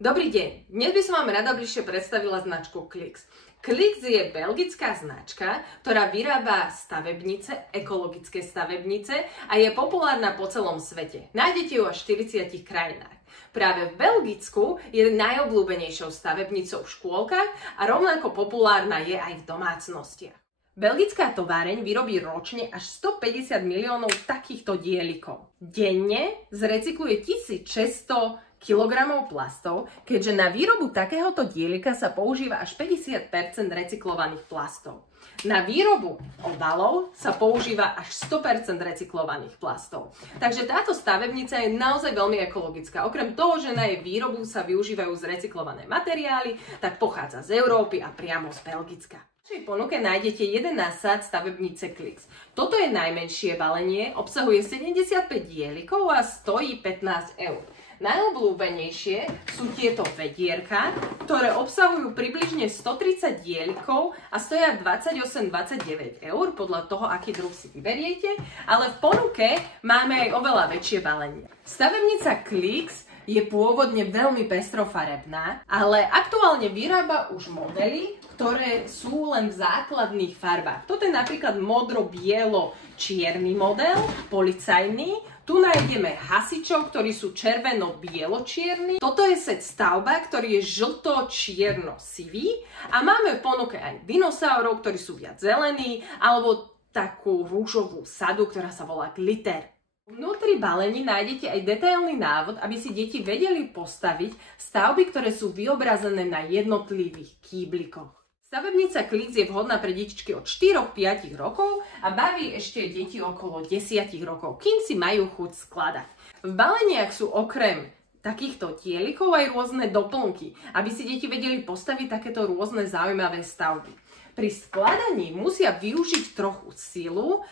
Dobrý deň, dnes by som vám rada bližšie predstavila značku Klix. Klix je belgická značka, ktorá vyrába stavebnice, ekologické stavebnice a je populárna po celom svete. Nájdete ju až v 40 krajinách. Práve v Belgicku je najobľúbenejšou stavebnicou v škôlkach a rovnako populárna je aj v domácnostiach. Belgická továreň vyrobí ročne až 150 miliónov takýchto dielikov. Denne zrecykluje 1600 kg plastov, keďže na výrobu takéhoto dielika sa používa až 50% recyklovaných plastov. Na výrobu obalov sa používa až 100% recyklovaných plastov. Takže táto stavebnica je naozaj veľmi ekologická. Okrem toho, že na jej výrobu sa využívajú zrecyklované materiály, tak pochádza z Európy a priamo z Belgicka. V našej ponuke nájdete 11 sád stavebnice Klix. Toto je najmenšie balenie, obsahuje 75 dielikov a stojí 15 eur. Najobľúbenejšie sú tieto vedierka, ktoré obsahujú približne 130 dielikov a stoja 28-29 eur, podľa toho, aký druh si vyberiete, ale v ponuke máme aj oveľa väčšie balenie. Stavebnica Klix je pôvodne veľmi pestrofarebná, ale aktuálne vyrába už modely, ktoré sú len v základných farbách. Toto je napríklad modro-bielo-čierny model, policajný. Tu nájdeme hasičov, ktorí sú červeno-bielo-čierni. Toto je set stavba, ktorý je žlto-čierno-sivý. A máme v ponuke aj dinosaurov, ktorí sú viac zelení, alebo takú rúžovú sadu, ktorá sa volá glitter. Vnútri balení nájdete aj detailný návod, aby si deti vedeli postaviť stavby, ktoré sú vyobrazené na jednotlivých kýblikoch. Stavebnica Klix je vhodná pre detičky od 4-5 rokov a baví ešte deti okolo 10 rokov, kým si majú chuť skladať. V baleniach sú okrem takýchto dielikov aj rôzne doplnky, aby si deti vedeli postaviť takéto rôzne zaujímavé stavby. Pri skladaní musia využiť trochu silu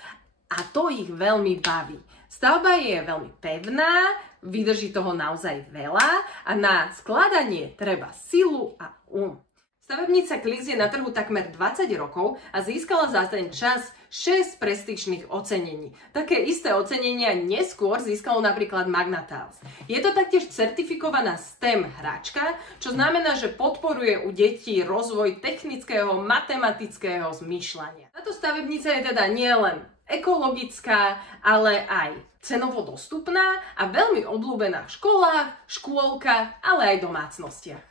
a to ich veľmi baví. Stavba je veľmi pevná, vydrží toho naozaj veľa a na skladanie treba silu a Stavebnica Klix je na trhu takmer 20 rokov a získala za ten čas 6 prestížnych ocenení. Také isté ocenenia neskôr získalo napríklad Magna-Tiles. Je to taktiež certifikovaná STEM hračka, čo znamená, že podporuje u detí rozvoj technického, matematického zmýšľania. Táto stavebnica je teda nielen ekologická, ale aj cenovo dostupná a veľmi obľúbená v školách, škôlkach, ale aj domácnostiach.